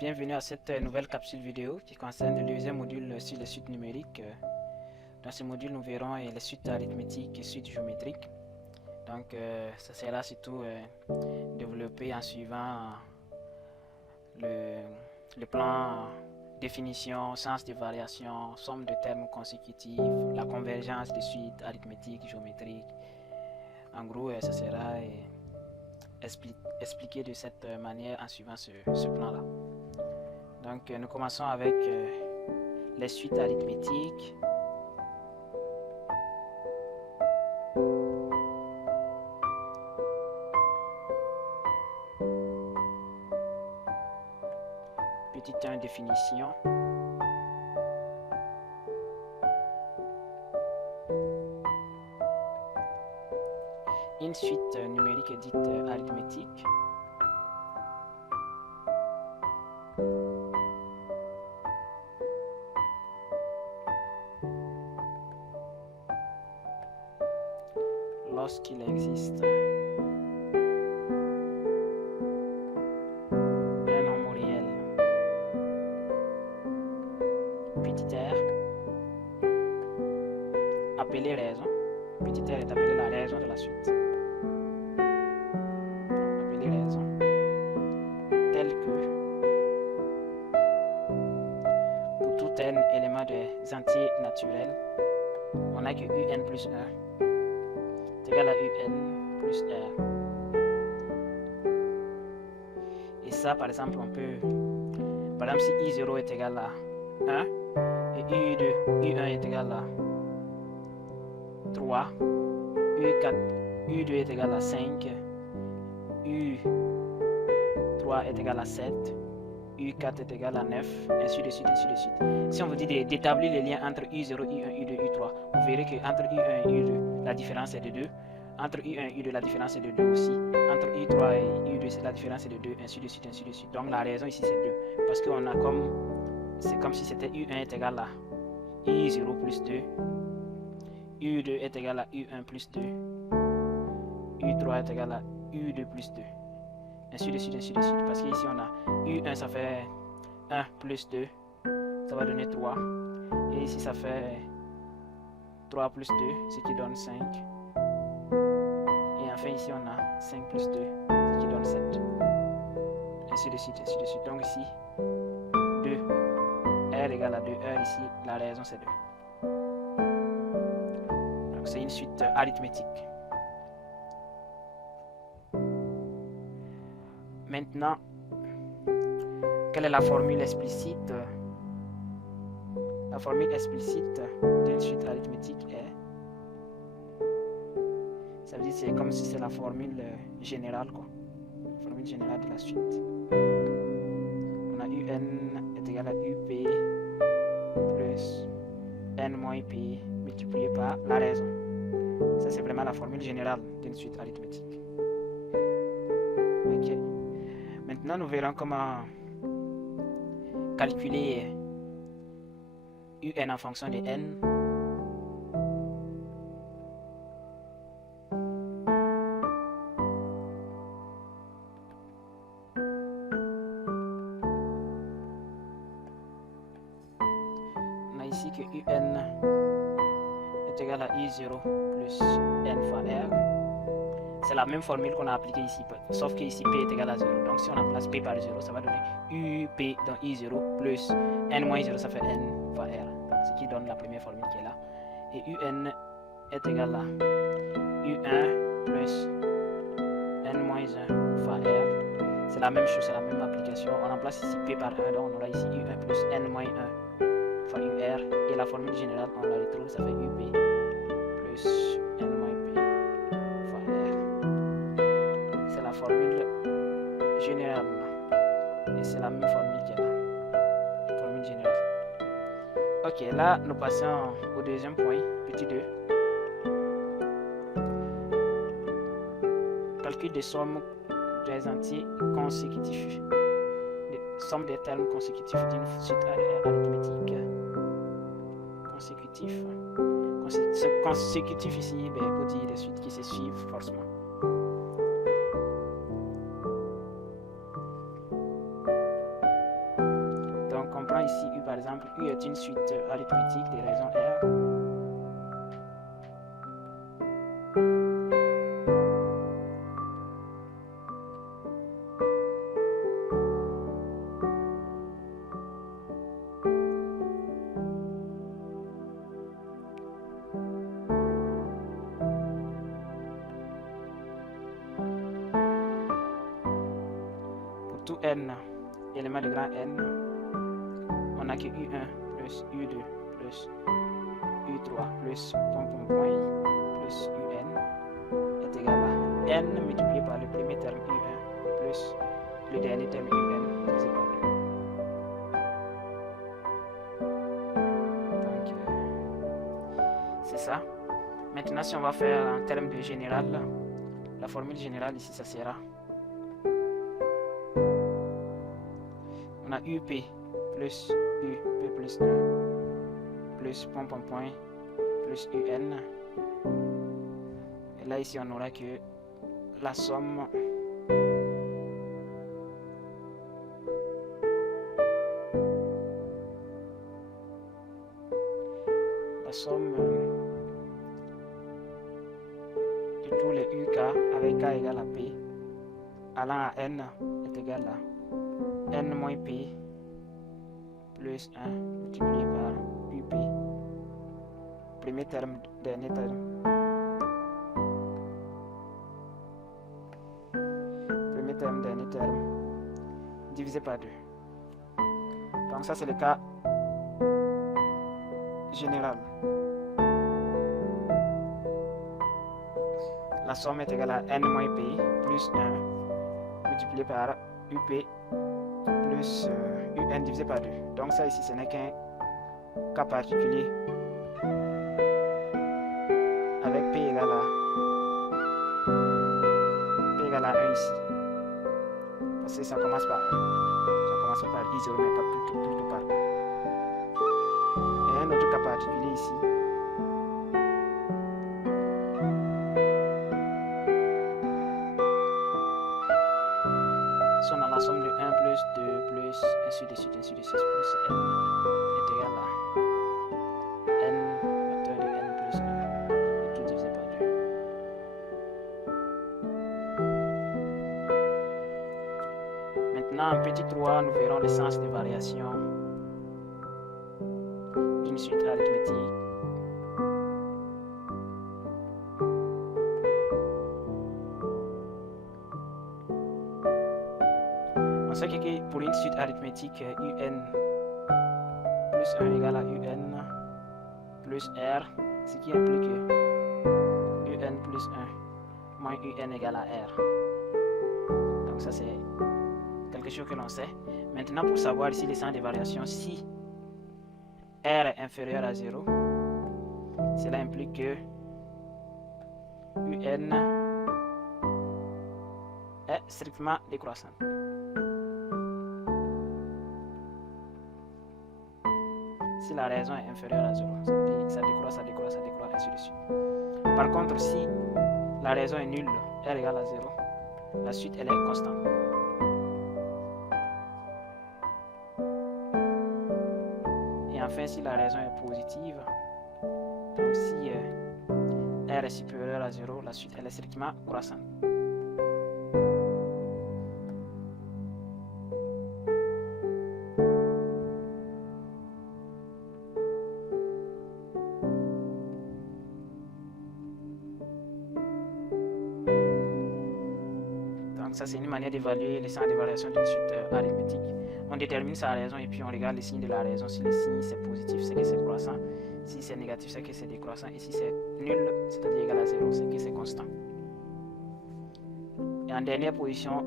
Bienvenue à cette nouvelle capsule vidéo qui concerne le deuxième module sur les suites numériques. Dans ce module, nous verrons les suites arithmétiques et suites géométriques. Donc, ça sera surtout développé en suivant le plan définition, sens de variation, somme de termes consécutifs, la convergence des suites arithmétiques, géométriques. En gros, ça sera expliqué de cette manière en suivant ce plan-là. Donc, nous commençons avec les suites arithmétiques. Petite 1, définition. Une suite numérique est dite arithmétique. Lorsqu'il existe un nombre réel petit r appelé raison. Petit r est appelé la raison de la suite. Appelé raison tel que pour tout n élément des entiers naturels, on a que un plus 1 est égal à un plus r. Et ça, par exemple, on peut, par exemple, si i0 est égal à 1 et u1 est égal à 3, u2 est égal à 5, u3 est égal à 7, u4 est égal à 9, ainsi de suite, ainsi de suite. Si on vous dit d'établir les liens entre u0, u1, u2, u3, vous verrez que entre u1 et u2, la différence est de 2. Entre u1 et u2, la différence est de 2 aussi. Entre u3 et u2, la différence est de 2, ainsi de suite, ainsi de suite. Donc la raison ici c'est 2. Parce qu'on a c'est comme si c'était u1 est égal à u0 plus 2. u2 est égal à u1 plus 2. u3 est égal à u2 plus 2. Ainsi de suite, ainsi de suite. Parce qu'ici on a u1 ça fait 1 plus 2. Ça va donner 3. Et ici ça fait 3 plus 2, ce qui donne 5. Et enfin ici on a 5 plus 2, ce qui donne 7. Ainsi de suite, ainsi de suite. Donc ici, 2, r égale à 2, r ici, la raison c'est 2. Donc c'est une suite arithmétique. Maintenant, quelle est la formule explicite? La formule explicite d'une suite arithmétique est, ça veut dire c'est comme si c'est la formule générale, quoi. La formule générale de la suite. On a un est égal à up plus n moins p multiplié par la raison. Ça c'est vraiment la formule générale d'une suite arithmétique. Ok. Maintenant nous verrons comment calculer un en fonction de n. On a ici que un est égal à i0 plus n fois r. C'est la même formule qu'on a appliquée ici, sauf que ici p est égal à 0. Donc si on remplace p par 0, ça va donner up dans i0 plus n moins 0, ça fait n fois r. Ce qui donne la première formule qui est là. Et un est égal à u1 plus n moins 1 fois r. C'est la même chose, c'est la même application. On remplace ici p par 1, donc on aura ici u1 plus n moins 1 fois ur. Et la formule générale, on la retrouve, ça fait up plus n moins p fois r. C'est la formule générale. Et c'est la même formule qui est là. Formule générale. Ok, là, nous passons au deuxième point, petit 2. Calcul des sommes des entiers consécutifs. Somme des termes consécutifs d'une suite arithmétique. Consécutif. Consécutif ici, pour dire des suites qui se suivent forcément. ici U par exemple, U est une suite arithmétique des raisons R. Tout n, élément de grand N, on a que U1 plus U2 plus U3 plus point plus UN est égal à N multiplié par le premier terme U1 plus le dernier terme UN divisé par 2. Donc, c'est ça. Maintenant, si on va faire en termes de général, la formule générale ici, ça sera on a UP plus UP plus 1 plus point plus UN. Et là ici on aura que la somme de tous les UK avec K égale à P allant à N est égal à N moins P plus 1 multiplié par UP, premier terme, dernier terme, premier terme, dernier terme, divisé par 2. Donc ça c'est le cas général. La somme est égale à N moins P plus 1 multiplié par UP plus UN divisé par 2. Donc ça ici ce n'est qu'un cas particulier avec P égale à 1 ici. Parce que ça commence par 1. Ça commence par I0 mais pas plutôt par 1. Et un autre cas particulier ici. Si on a la somme de 1 plus 2 plus ainsi de suite plus N est égal à N facteur de N plus 1 et tout divisé par 2. Maintenant en petit 3 nous verrons l'essence de variation d'une suite arithmétique. On sait que pour une suite arithmétique, UN plus 1 égale à UN plus R, ce qui implique que UN plus 1 moins UN égale à R. Donc ça c'est quelque chose que l'on sait. Maintenant pour savoir ici l'essence des variations, si R est inférieur à 0, cela implique que UN est strictement décroissant. Si la raison est inférieure à 0, ça veut dire ça décroît, ainsi de suite. Par contre, si la raison est nulle, R égale à 0, la suite elle est constante. Et enfin, si la raison est positive, donc si R est supérieur à 0, la suite elle est strictement croissante. Ça c'est une manière d'évaluer les signes de variation d'une suite arithmétique. On détermine sa raison et puis on regarde les signes de la raison. Si le signe c'est positif, c'est que c'est croissant. Si c'est négatif, c'est que c'est décroissant. Et si c'est nul, c'est-à-dire égal à 0, c'est que c'est constant. Et en dernière position,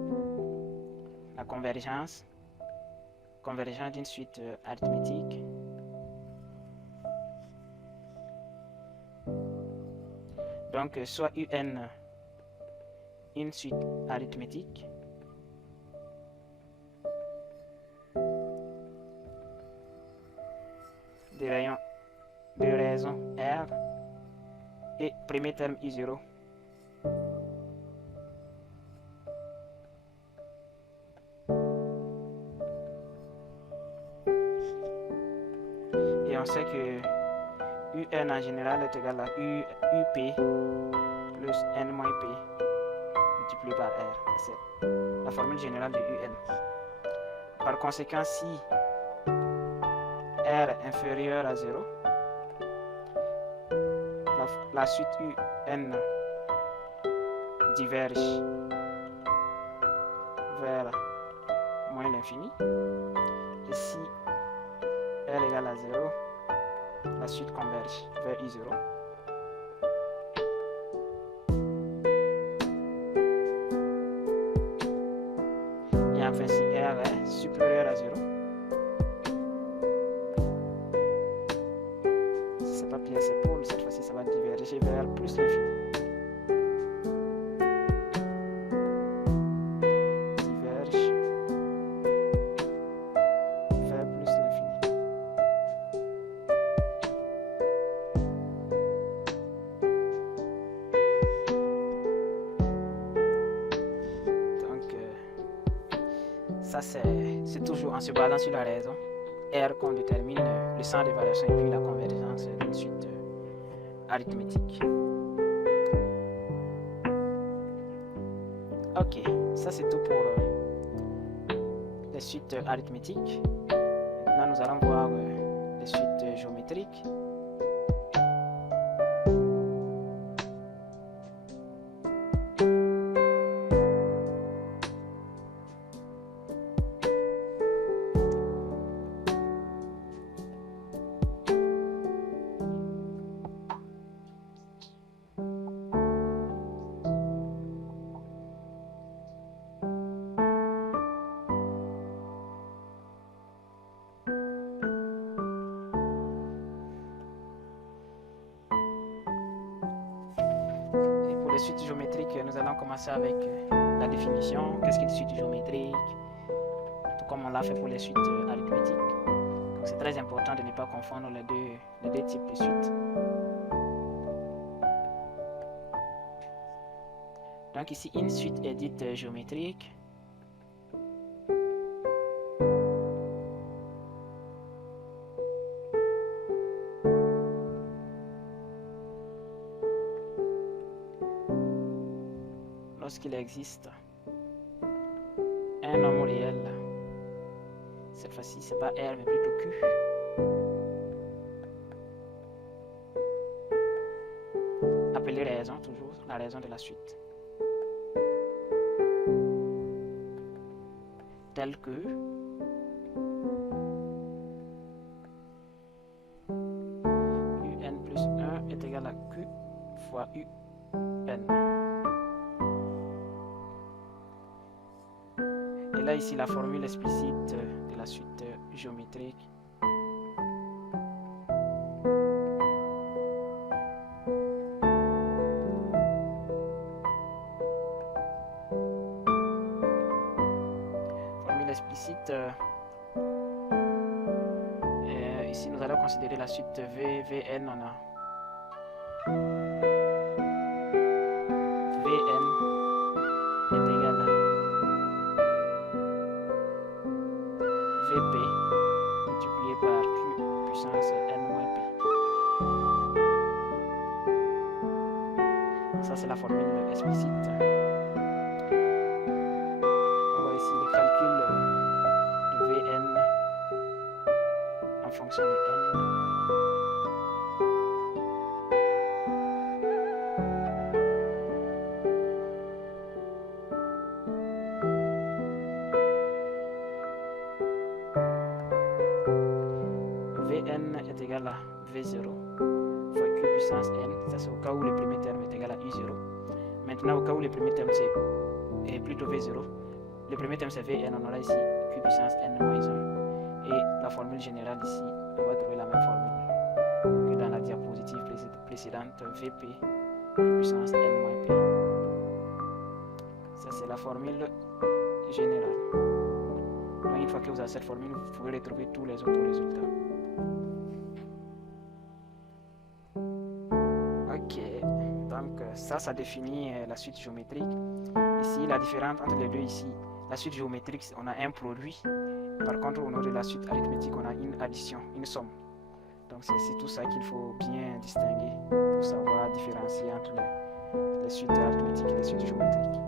la convergence d'une suite arithmétique. Donc soit UN une suite arithmétique de raison R et premier terme I0 on sait que UN en général est égal à UP plus N moins P multiplié par R. C'est la formule générale de UN. Par conséquent, si R est inférieur à 0, la suite UN diverge vers moins l'infini. Et si R égale à 0, la suite converge vers I0. Et enfin, si R est supérieur à 0, si c'est pas Pierre, c'est Paul, cette fois-ci ça va diverger vers plus l'infini. Ça, c'est toujours en se basant sur la raison R qu'on détermine le centre de variation et puis la convergence d'une suite arithmétique. Ok, ça c'est tout pour les suites arithmétiques. Maintenant, nous allons voir les suites géométriques. Les suites géométriques, nous allons commencer avec la définition. Qu'est-ce qu'une suite géométrique? Tout comme on l'a fait pour les suites arithmétiques. Donc c'est très important de ne pas confondre les deux types de suites. Donc ici, une suite est dite géométrique lorsqu'il existe un nombre réel. Cette fois-ci, c'est pas R mais plutôt Q. Appelé raison, toujours la raison de la suite. Tel que UN plus 1 est égal à Q fois UN. Et là, ici, la formule explicite de la suite géométrique. Formule explicite. Ici, nous allons considérer la suite VN. On a VN est égal à VP multiplié par Q puissance N moins P. Ça, c'est la formule explicite. On voit ici le calcul de Vn en fonction de N. Vn est égal à V0 fois Q puissance N, ça c'est au cas où le premier terme est égal à U0. Maintenant, au cas où le premier terme c'est plutôt V0, le premier terme c'est Vn, on aura ici Q puissance N moins 1. Et la formule générale ici, on va trouver la même formule que dans la diapositive précédente, Vp Q puissance N moins P. Ça c'est la formule générale. Donc une fois que vous avez cette formule, vous pouvez retrouver tous les autres résultats. Donc ça définit la suite géométrique. Ici, la différence entre les deux ici, la suite géométrique, on a un produit. Par contre, au nom de la suite arithmétique, on a une addition, une somme. Donc c'est tout ça qu'il faut bien distinguer pour savoir différencier entre les suites arithmétiques et les suites géométriques.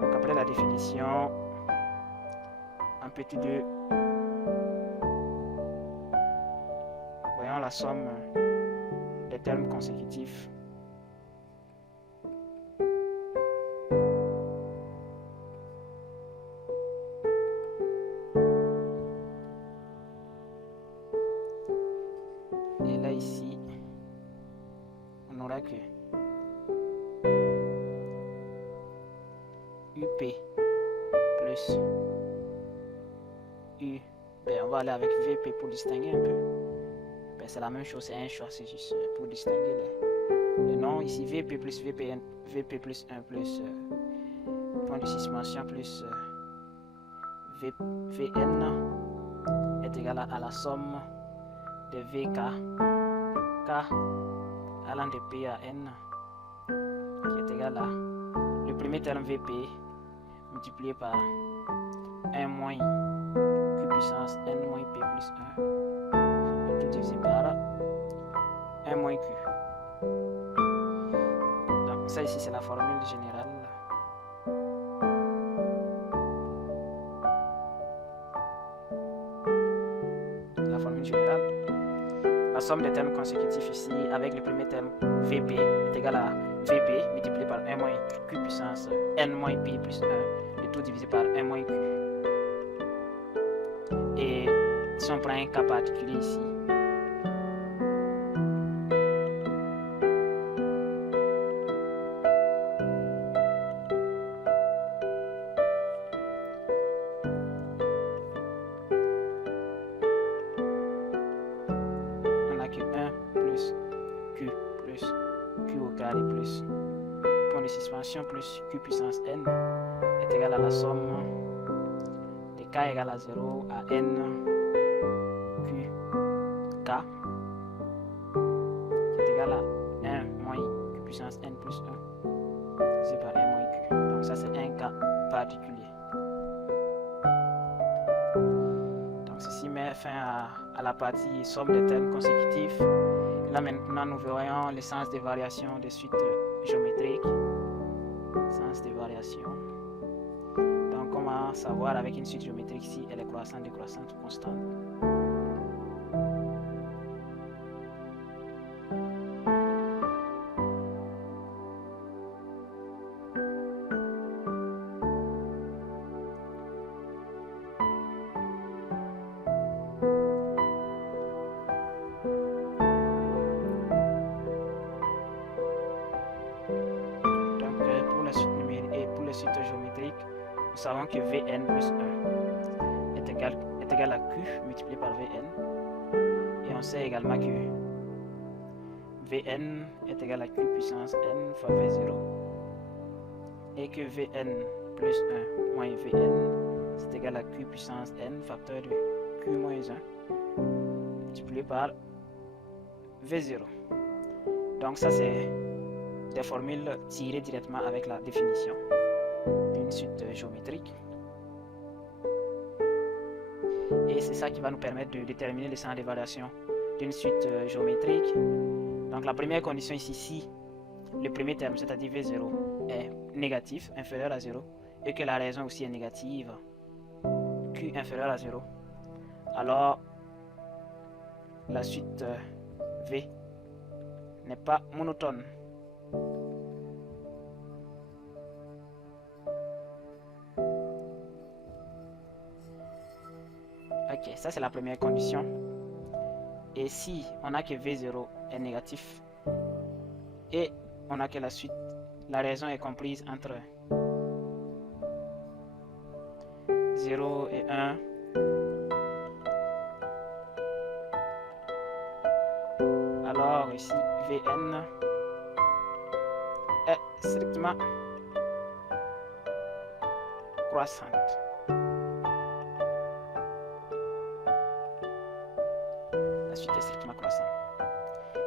Donc après la définition, en petit 2, voyons la somme des termes consécutifs. Et là ici, on aura que UP plus U. Ben, on va aller avec VP pour distinguer un peu. Ben, c'est la même chose, c'est un choix, c'est juste pour distinguer les noms. Ici, VP plus VPN, VP plus 1 plus point de suspension plus VN est égal à la somme de VK, K allant de P à N, qui est égal à le premier terme VP multiplié par 1 moins Q puissance N moins P plus 1, le tout divisé par 1 moins Q. Donc ça ici c'est la formule générale. La formule générale. La somme des termes consécutifs ici avec le premier terme VP est égal à VP multiplié par 1 moins Q puissance N moins P plus 1, le tout divisé par 1 moins Q. Et si on prend un cas particulier ici, on a que 1 plus Q au carré plus point de suspension plus Q puissance N est égal à la somme de K égale à 0 à N Q K qui est égal à 1 moins Q puissance N plus 1 divisé par 1 moins Q. Donc ça c'est un cas particulier. Donc ceci met fin à la partie somme des termes consécutifs. Là maintenant nous verrons le sens des variations des suites géométriques. Sens des variations. Donc comment savoir avec une suite géométrique si elle est croissante, décroissante ou constante. Géométrique, nous savons que Vn plus 1 est égal à Q multiplié par Vn. Et on sait également que Vn est égal à Q puissance n fois V0. Et que Vn plus 1 moins Vn c'est égal à Q puissance n facteur de Q moins 1 multiplié par V0. Donc ça c'est des formules tirées directement avec la définition d'une suite géométrique. Et c'est ça qui va nous permettre de déterminer le sens des variations d'une suite géométrique. Donc la première condition ici, si le premier terme, c'est-à-dire V0, est négatif, inférieur à 0, et que la raison aussi est négative, Q inférieur à 0, alors la suite V n'est pas monotone. Ok, ça c'est la première condition. Et si on a que V0 est négatif et on a que la suite, la raison est comprise entre 0 et 1, alors ici Vn est strictement croissante. La suite est strictement croissante.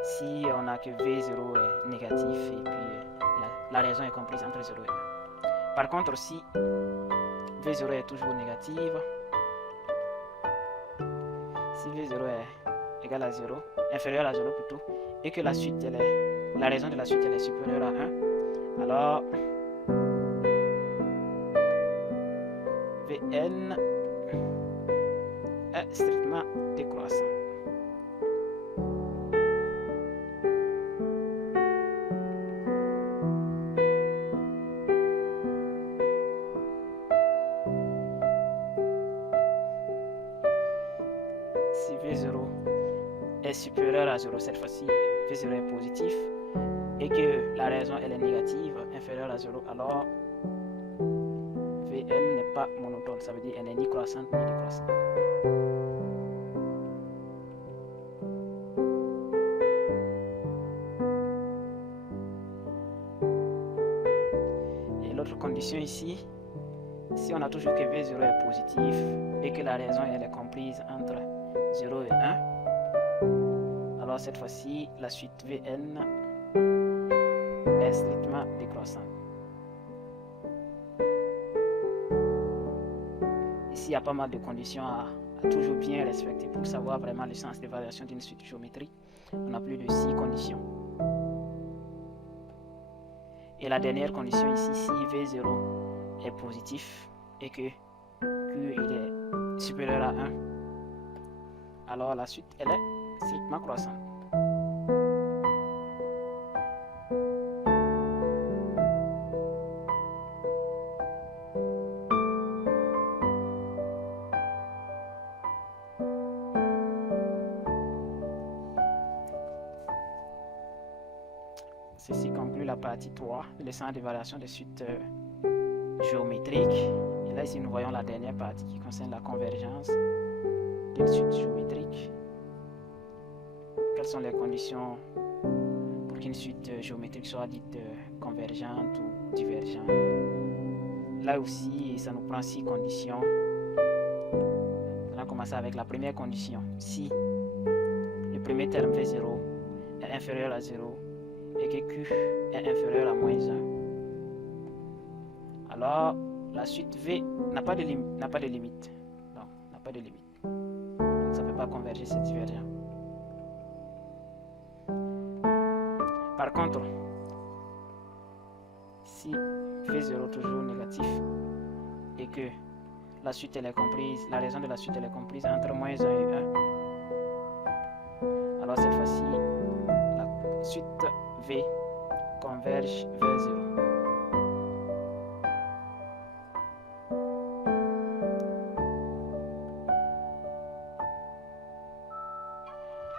Si on a que V0 est négatif et puis la raison est comprise entre 0 et 1. Par contre, si V0 est toujours négative si V0 est égal à 0, inférieur à 0 plutôt, et que la suite, la raison de la suite elle est supérieure à 1, alors Vn est strictement décroissant. Si V0 est supérieur à 0, cette fois-ci V0 est positif, et que la raison elle est négative, inférieure à 0, alors Vn n'est pas monotone, ça veut dire elle n'est ni croissante ni décroissante. Et l'autre condition ici, si on a toujours que V0 est positif et que la raison elle est comprise entre 0 et 1, alors cette fois-ci la suite Vn est strictement décroissante. Ici il y a pas mal de conditions à toujours bien respecter pour savoir vraiment le sens de variation d'une suite géométrique. On a plus de 6 conditions. Et la dernière condition ici, si V0 est positif et que Q il est supérieur à 1, alors la suite elle est strictement croissante. Ceci conclut la partie 3, le sens de variation des suites géométriques. Et là ici nous voyons la dernière partie qui concerne la convergence d'une suite géométrique. Quelles sont les conditions pour qu'une suite géométrique soit dite convergente ou divergente? Là aussi ça nous prend 6 conditions. On va commencer avec la première condition. Si le premier terme V0 est inférieur à 0 et que Q est inférieur à moins 1, alors la suite V n'a pas de limite. Non, n'a pas de limite. Donc ça ne peut pas converger, c'est divergent. Par contre, si V0 toujours négatif et que la suite elle est comprise, la raison de la suite elle est comprise entre moins 1 et 1, alors cette fois-ci la suite V converge vers 0.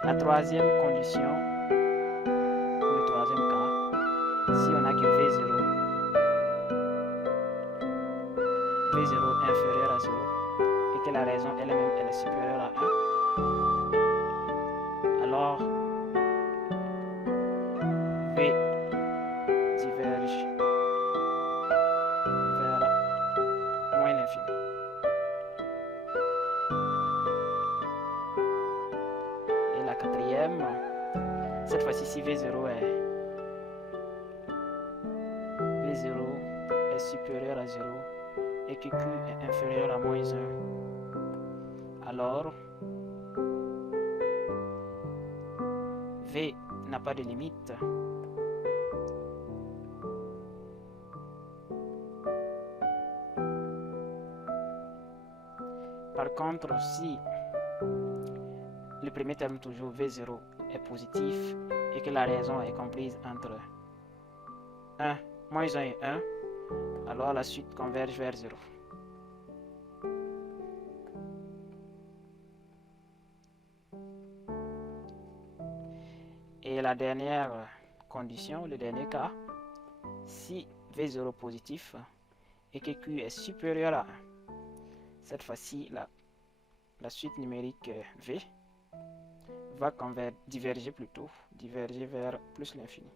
La troisième condition, pour le troisième cas, si on a que V0 est inférieur à 0 et que la raison elle-même elle est supérieure à 1, alors V diverge vers moins l'infini. Et la quatrième, cette fois-ci si V0 est supérieur à 0 et que Q est inférieur à moins 1, alors V n'a pas de limite. Par contre, si le premier terme toujours V0 est positif et que la raison est comprise entre 1, moins 1 et 1, alors la suite converge vers 0. Et la dernière condition, le dernier cas, si V0 positif et que Q est supérieur à 1, cette fois-ci la suite numérique V va diverger vers plus l'infini.